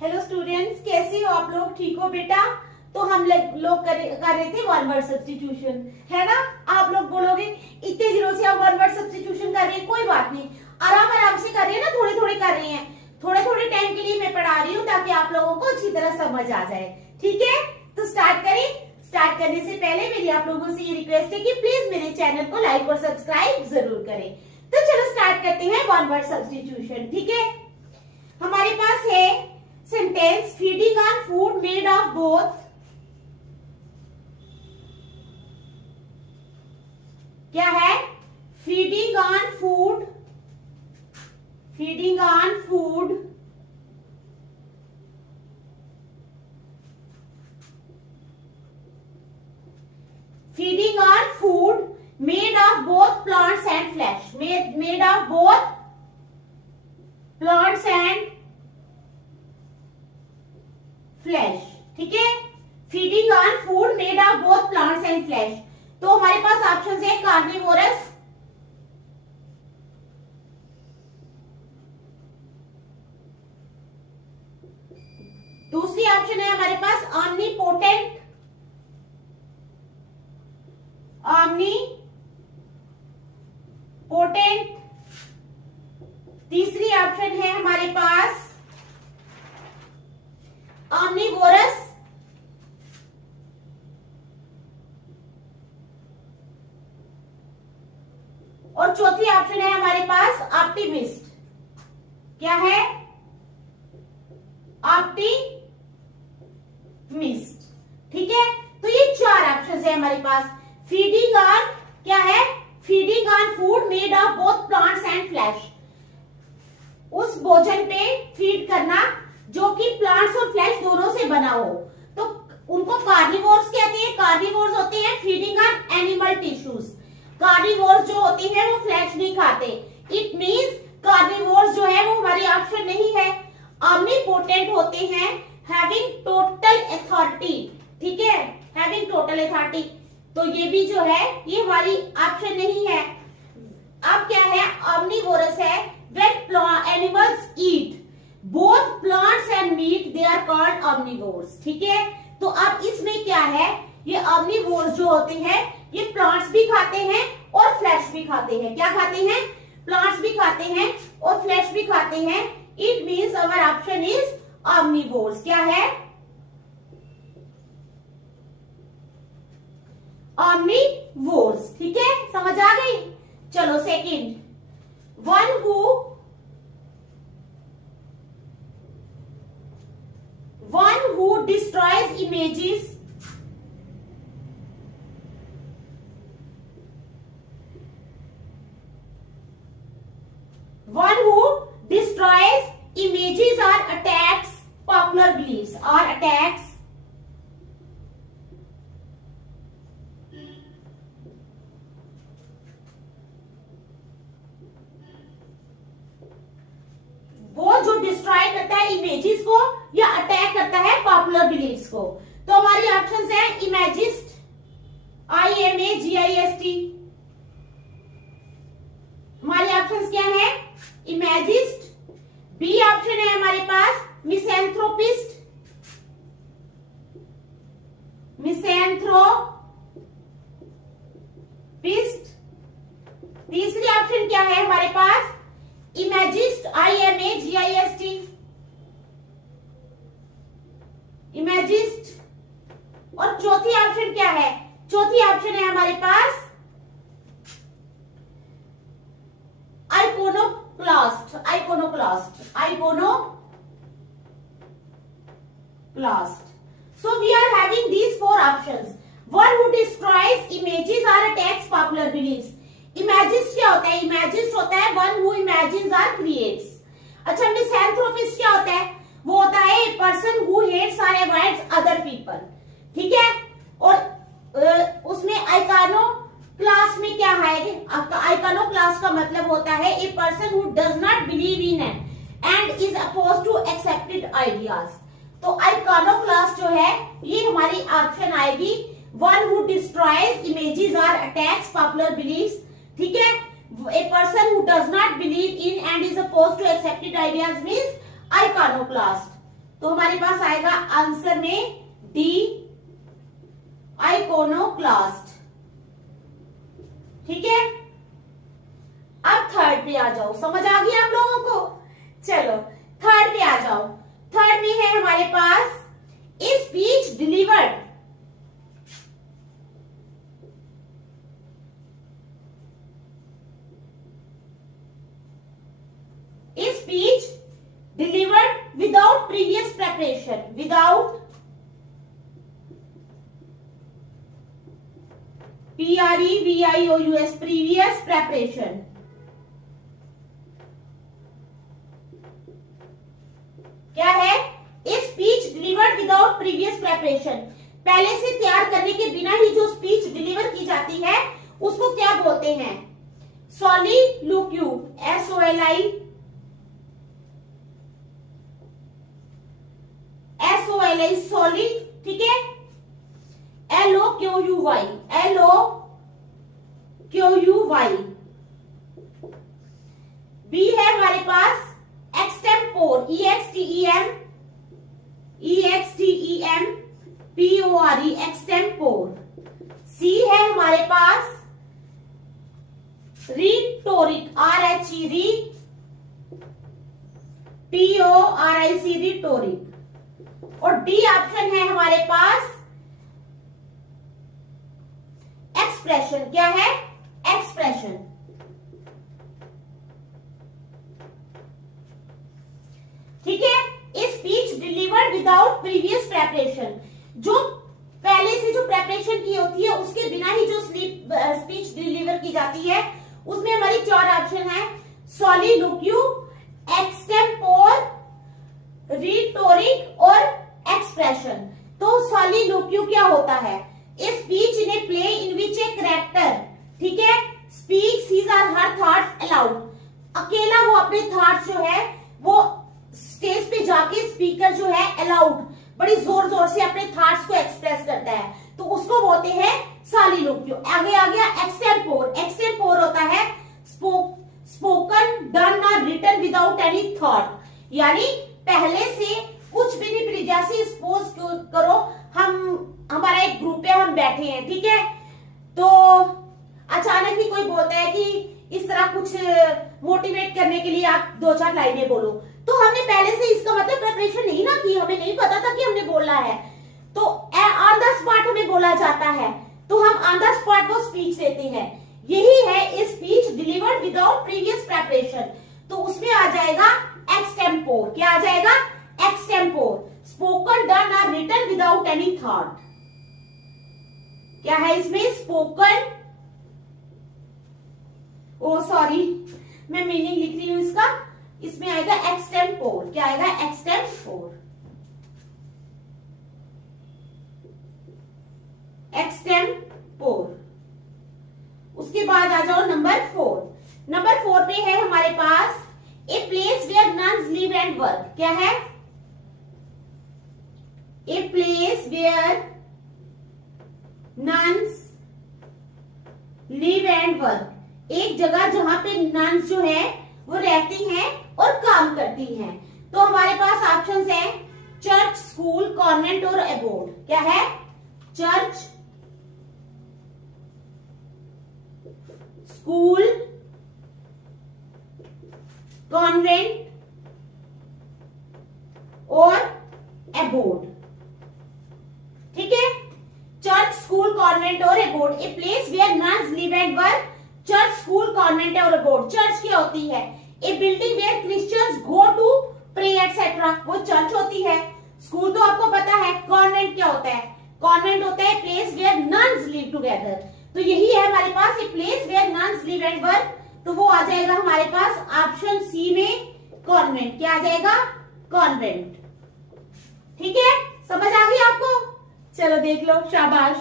Hello students, कैसे हो आप लोग? ठीक हो बेटा? तो हम लोग कर रहे थे वन वर्ड सब्स्टिट्यूशन, है ना? आप लोग बोलोगे इतने दिनों से आप वन वर्ड सब्स्टिट्यूशन कर रहे हैं, कोई बात नहीं, आराम आराम से कर रहे हैं ना, थोड़े थोड़े कर रहे हैं। थोड़े थोड़े टाइम के लिए मैं पढ़ा रही हूँ ताकि आप लोगों को अच्छी तरह समझ आ जाए। ठीक है, तो स्टार्ट करें। स्टार्ट करने से पहले मेरी आप लोगों से ये रिक्वेस्ट है कि प्लीज मेरे चैनल को लाइक और सब्सक्राइब जरूर करें। तो चलो स्टार्ट करते हैं वन वर्ड सब्स्टिट्यूशन। ठीक है, हमारे पास है sentence feeding on food made of both, क्या है? Feeding on food, feeding on food feeding on food made of both plants and flesh, made of both plants and flesh। ठीक है, feeding on food made of both plants and flesh। तो हमारे पास option है carnivorous, दूसरी option है हमारे पास ऑमनीपोटेंट, potent, तीसरी option है हमारे पास ऑमनीवोरस, और चौथी ऑप्शन है हमारे पास ऑप्टिमिस्ट। क्या है? ऑप्टिमिस्ट। ठीक है, तो ये चार ऑप्शन है हमारे पास। फीडिंग ऑन क्या है? Feeding on food made of both plants and flash, उस भोजन पे फीड करना जो कि प्लांट्स और फ्लैश दोनों से बना हो, तो उनको कार्निवोर्स कहते हैं। कार्निवोर्स होते हैं feeding on animal tissues. Carnivores जो होती है वो फ्लैश नहीं खाते। इट मींस कार्निवोर्स जो है वो हमारी ऑप्शन नहीं है। ऑमनीपोटेंट होते हैं हैविंग टोटल अथॉरिटी। ठीक है, हैविंग टोटल अथॉरिटी, तो ये भी जो है ये हमारी ऑप्शन नहीं है। अब क्या है? ऑमनीवोरस है when animals eat both plants and meat, they are called omnivores. ठीक है, तो अब इसमें क्या है? ये ऑमनीवोर्स जो होते हैं ये प्लांट्स भी खाते हैं और फ्लैश भी खाते हैं। क्या खाते हैं? प्लांट्स भी खाते हैं और फ्लैश भी खाते हैं। It means our option is ऑमनीवोर्स। क्या है? ऑमनीवोर्स। ठीक है, समझ आ गई? चलो second, one who destroys images, one who destroys images or attacks popular beliefs or attacks वो जो डिस्ट्रॉय करता है इमेजेस को या अटैक करता है पॉपुलर बिलीफ्स को। तो हमारी ऑप्शंस है इमेजिस्ट, IMAGIST। हमारी ऑप्शंस क्या है? इमेजिस्ट। बी ऑप्शन है हमारे पास मिसैंथ्रोपिस्ट, तीसरी ऑप्शन क्या है हमारे पास? Imagist, IMAGIST, imagist. और चौथी ऑप्शन क्या है? चौथी ऑप्शन है हमारे पास iconoclast, So we are having these four options. One who destroys images or attacks popular beliefs. Images क्या होता है? Images होता है one who imagines or creates. अच्छा, मिसैंथ्रोपिस्ट क्या होता है? वो होता है a person who hates or avoids other people. ठीक है, और उसमें आइकॉनोक्लास्ट में क्या है? आइकॉनोक्लास्ट का मतलब होता है a person who does not believe in and is oppose to accepted ideas. तो आइकॉनोक्लास्ट जो है ये हमारी ऑप्शन आएगी वन हु डिस्ट्रॉयज इमेजेस और अटैक्स पॉपुलर बिलीव्स। ठीक है, a person who does not believe in and is opposed to accepted ideas means iconoclast। तो हमारे पास आएगा आंसर में डी, आइकोनोक्लास्ट। ठीक है, अब थर्ड पे आ जाओ। समझ आ गई आप लोगों को? चलो थर्ड पे आ जाओ। थर्ड में है हमारे पास speech delivered. Speech delivered without previous preparation, without PREVIOUS, previous preparation. क्या है? Speech delivered without previous preparation, पहले से तैयार करने के बिना ही जो स्पीच डिलीवर की जाती है उसको क्या बोलते हैं? सोलिलोक्यू, SOLI, सोली। ठीक है, LOQUY, बी है हमारे पास एक्सटेम्पोर, EXTEMPORE, एक्सटेम्पोर। सी है हमारे पास रिटोरिक, RHETORIC, रिटोरिक। और डी ऑप्शन है हमारे पास एक्सप्रेशन। क्या है? एक्सप्रेशन। ठीक है, speech delivered without previous preparation, जो पहले से जो प्रेपरेशन की होती है उसके बिना ही जो स्पीच डिलीवर की जाती है, उसमें हमारी चार ऑप्शन है: सोलिलोक्यू, एक्सटेम्पोर, रिटोरिक और एक्सप्रेशन। तो सोलिलोक्यू क्या होता है? Speech in a play in which a character, ठीक है, स्पीक्स हिज और हर थॉट्स अलाउड। अकेला वो अपने थॉट्स जो है वो स्टेज पे जाके स्पीकर जो है अलाउड बड़ी जोर जोर से अपने थॉट्स को एक्सप्रेस करता है, तो उसको बोलते हैं सोलिलोक्यू। आगे आ गया एक्सटेम्पोर। एक्सटेम्पोर होता है स्पोकन, डन और रिटन विदाउट एनी थॉट, यानी पहले से कुछ भी नहीं, जैसे सपोज करो हमारा एक ग्रुप है, हम बैठे हैं, ठीक है, तो अचानक ही कोई बोलता है कि इस तरह कुछ मोटिवेट करने के लिए आप दो चार लाइनें बोलो, तो हमने पहले से इसका मतलब प्रिपरेशन नहीं ना की, हमें नहीं पता था कि हमने बोलना है, तो ऑन द स्पॉट हमें बोला जाता है, तो हम ऑन द स्पॉट वो स्पीच देते हैं। यही है speech delivered without previous preparation, तो उसमें आ जाएगा एक्सटेम्पोर। क्या आ जाएगा? एक्सटेम्पोर, स्पोकन, डन और रिटन विदाउट एनी थॉट। क्या है इसमें? स्पोकन, ओ सॉरी मैं मीनिंग लिख रही हूं इसका, इसमें आएगा एक्सटेम्पोर। क्या आएगा? Extempore, extempore. उसके बाद आ जाओ नंबर 4। नंबर 4 पे है हमारे पास a place where nuns live and work. क्या है? A place where nuns live and work, एक जगह जहां पे नन्स जो है वो रहती हैं और काम करती हैं। तो हमारे पास ऑप्शंस हैं चर्च, स्कूल, कॉन्वेंट और एबोर्ड। क्या है? चर्च, स्कूल, कॉन्वेंट और एबोर्ड। ठीक है, चर्च, स्कूल, कॉन्वेंट और abode. A place where nuns live and work, church, school, convent और एबोर्ड। चर्च क्या होती है? A building where Christians go to pray etcetera, वो चर्च होती है। स्कूल तो आपको पता है। कॉन्वेंट क्या होता है? कॉन्वेंट होता है place where nuns live together, तो यही है हमारे पास a place where nuns live and work, तो वो आ जाएगा हमारे पास ऑप्शन सी में कॉन्वेंट। क्या आ जाएगा? कॉन्वेंट। ठीक है, समझ आ गई आपको? चलो देख लो, शाबाश।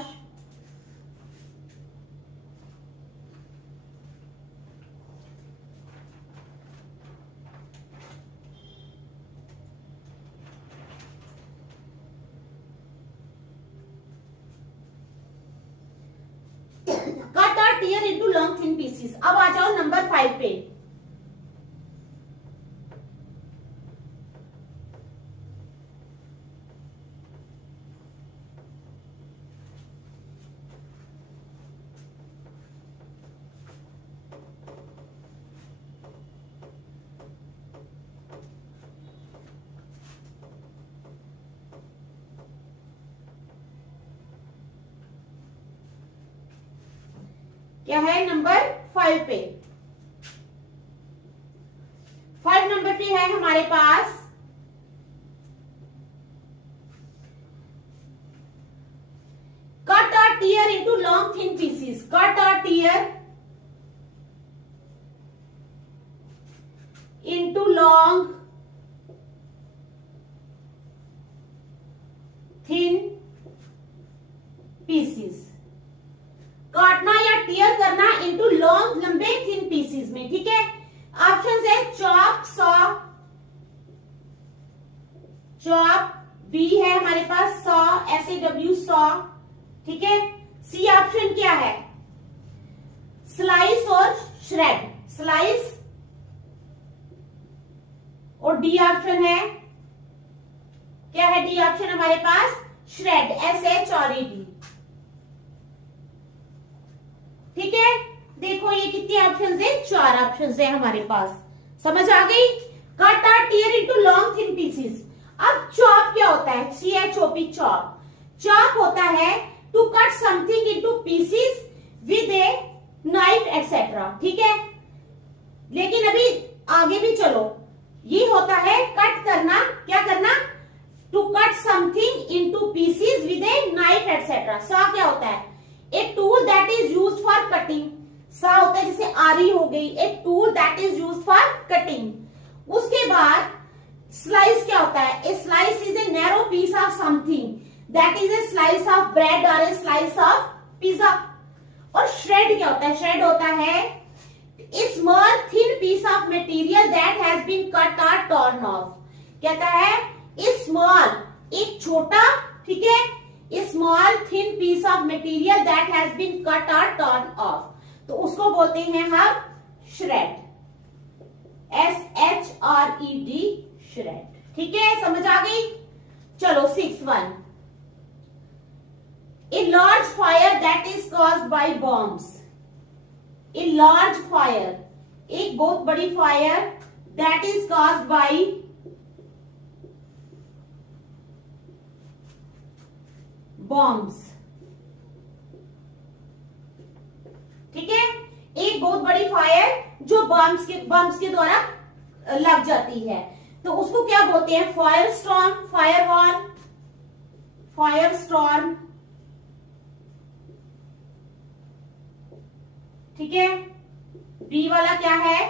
कट और tear into long thin pieces. अब आ जाओ नंबर 5 पे। क्या है नंबर 5 पे। 5 नंबर पे है हमारे पास कट और tear into long thin pieces. Cut और tear into long thin pieces. काटना या टीयर करना इनटू लॉन्ग लंबे थिन पीसेस में, ठीक है। ऑप्शन है चॉप, सॉ, चॉप, बी है हमारे पास सॉ, SAW सॉ, ठीक है। सी ऑप्शन क्या है स्लाइस और श्रेड, स्लाइस। और डी ऑप्शन है क्या है, डी ऑप्शन हमारे पास श्रेड, SHRED, ठीक है। देखो ये कितने ऑप्शन है, 4 ऑप्शन है हमारे पास, समझ आ गई। कट और tear into long thin pieces. अब चॉप क्या होता है, CHOP, चॉप। चॉप होता है to cut something into pieces with a knife etcetera, ठीक है। लेकिन अभी आगे भी चलो, ये होता है कट करना, क्या करना, to cut something into pieces with a knife etcetera. Saw क्या होता है, a tool that is used for cutting. Saw होता है जैसे आरी हो गई, a tool that is used for cutting. उसके बाद स्लाइस क्या होता है, a slice is a narrow piece of something that is a slice of bread और ए स्लाइस ऑफ पिज्जा। और श्रेड क्या होता है, श्रेड होता है a small thin piece of material that has been cut और टॉर्न ऑफ। कहता है ए स्मॉल, एक छोटा, ठीक है, a small thin piece of material that has been cut और टॉर्न ऑफ, तो उसको बोलते हैं हम श्रेड, SHRED, श्रेड, ठीक है, समझ आ गई। चलो 6th, a large fire that is caused by bombs. A large fire, एक बहुत बड़ी fire, that is caused by bombs, ठीक है। एक बहुत बड़ी फायर जो बॉम्ब्स के द्वारा लग जाती है, तो उसको क्या बोलते हैं, fire storm, fire wall, fire storm, ठीक है। बी वाला क्या है,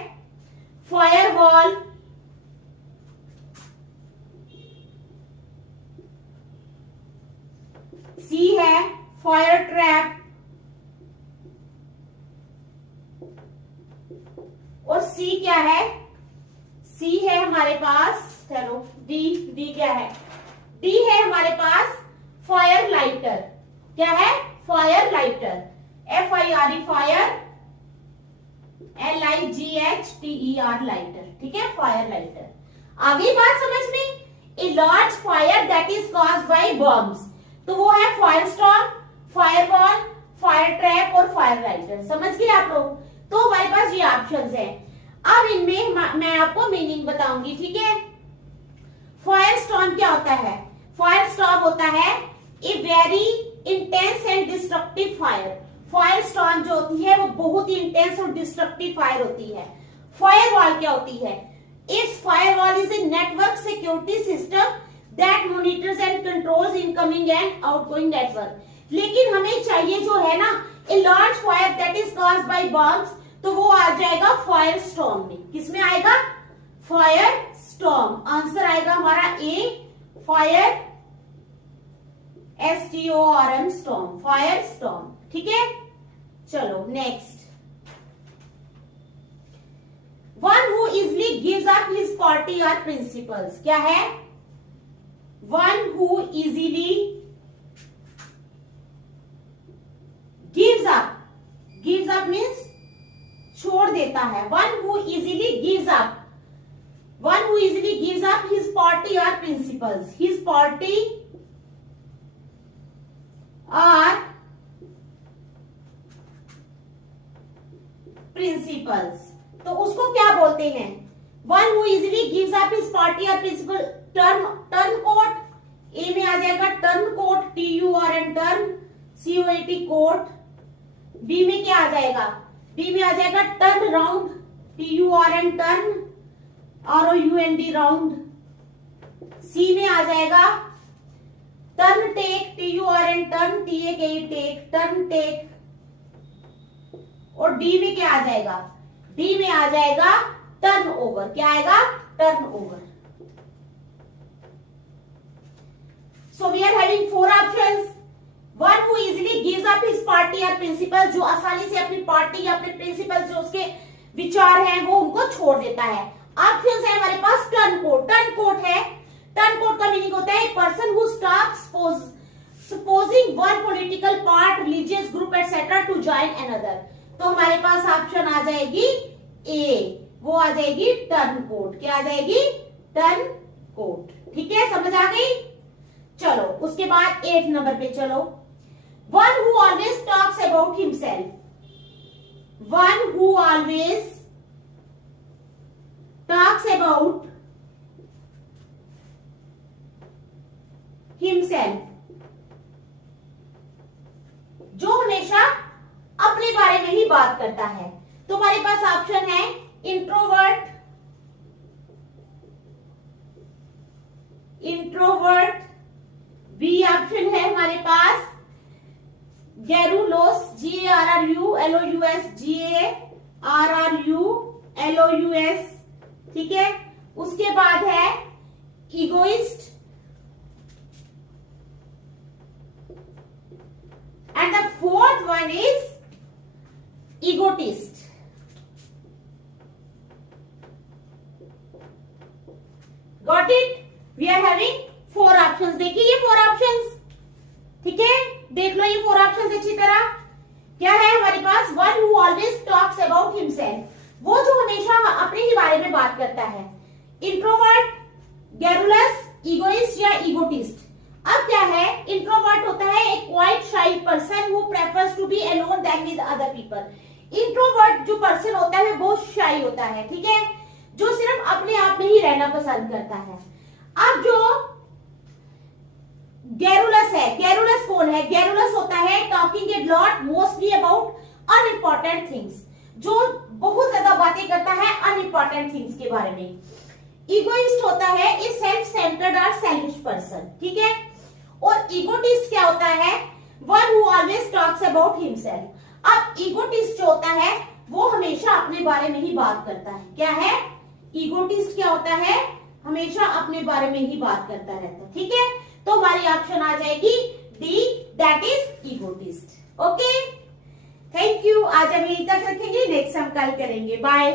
फायर वॉल, सी है फायर ट्रैप, और सी क्या है, सी है हमारे पास, चलो डी क्या है, डी है हमारे पास फायर लाइटर। क्या है, fire lighter, FIRE, fire, LIGHTER, lighter, ठीक है, फायर लाइटर। आगे बात समझ में, a large fire that is caused by bombs, तो वो है fire storm, fire wall, fire trap और फायर लाइटर, समझ गए आप लोग। तो हमारे पास ये ऑप्शंस हैं। अब इनमें मैं आपको मीनिंग बताऊंगी, ठीक है। फायर स्टॉर्म क्या होता है, फायर स्टॉर्म होता है a very intense and destructive fire. Fire storm जो होती है वो बहुत ही इंटेंस और डिस्ट्रक्टिव फायर होती है। फायर वॉल क्या होती है, इस fire wall is a network security system that monitors and controls incoming and outgoing network. लेकिन हमें चाहिए जो है ना, a large fire that is caused by bombs, तो वो आ जाएगा फायर स्टॉर्म में। किसमें आएगा, फायर स्टॉर्म। आंसर आएगा हमारा A, fire, STORM, storm, fire storm, ठीक है। चलो next, one who easily gives up his party और प्रिंसिपल्स। क्या है, one who easily gives up, gives up means छोड़ देता है। One who easily gives up, one who easily gives up his party और प्रिंसिपल्स, हिज पार्टी और principles, तो उसको क्या बोलते हैं, one who easily gives up his party और प्रिंसिपल। टर्न कोट, ए में आ जाएगा turn coat, TURN, turn, COAT, coat, B में क्या आ जाएगा? बी में आ जाएगा turn round, TURN turn, ROUND round. C में आ जाएगा turn take, TURN turn, TAKE take, turn take. और डी में क्या आ जाएगा? डी में आ जाएगा टर्न ओवर। क्या आएगा? Turn over. So we are having 4 options. One who easily gives up his party or principles, जो आसानी से अपनी पार्टी या अपने प्रिंसिपल जो उसके विचार हैं वो उनको छोड़ देता है। ऑप्शंस है हमारे पास टर्न कोट। टर्न कोट है, टर्न कोट का मीनिंग होता है person who stops supporting one political part, religious group etcetera to join another. तो हमारे पास ऑप्शन आ जाएगी ए, वो आ जाएगी टर्न कोट। क्या आ जाएगी? Turn coat. ठीक है, समझ आ गई? चलो उसके बाद 8 नंबर पे चलो। One who always talks about himself, one who always talks about himself, जो हमेशा अपने बारे में ही बात करता है। तो हमारे पास ऑप्शन है इंट्रोवर्ट, इंट्रोवर्ट। बी ऑप्शन है हमारे पास गैरुलोस, GARRULOUS, GARRULOUS। ठीक है, उसके बाद है egoist, and the fourth one is egotist. Got it? We are having 4 options. देखिए ये 4 ऑप्शंस, ठीक है, देख लो ये 4 ऑप्शंस अच्छी तरह। क्या है हमारे पास? One who always talks about himself, वो जो हमेशा अपने ही बारे में बात करता है। इंट्रोवर्ट, गैरुलस, इगोइस्ट या इगोटिस्ट। अब क्या है? इंट्रोवर्ट होता है एक quite shy person who prefers to be alone than with other people. Introvert जो पर्सन होता है वो बहुत शाई होता है, ठीक है, जो सिर्फ अपने आप में ही रहना पसंद करता है। अब जो गैरुलस है, गैरुलस कौन है? गैरुलस होता है talking a lot mostly about unimportant things, जो बहुत ज्यादा बातें करता है अनइम्पोर्टेंट थिंग्स के बारे में। इगोइस्ट होता है ए सेल्फ सेंटर्ड और सेल्फिश पर्सन, ठीक है। और इगोटिस्ट क्या होता है? One who always talks about himself. अब इगोटिस्ट जो होता है वो हमेशा अपने बारे में ही बात करता है। क्या है? इगोटिस्ट क्या होता है? हमेशा अपने बारे में ही बात करता रहता है, ठीक है। तो हमारी ऑप्शन आ जाएगी D, that is egotist. Okay, thank you. आज हम यहीं तक रखेंगे, नेक्स्ट हम कल करेंगे। बाय।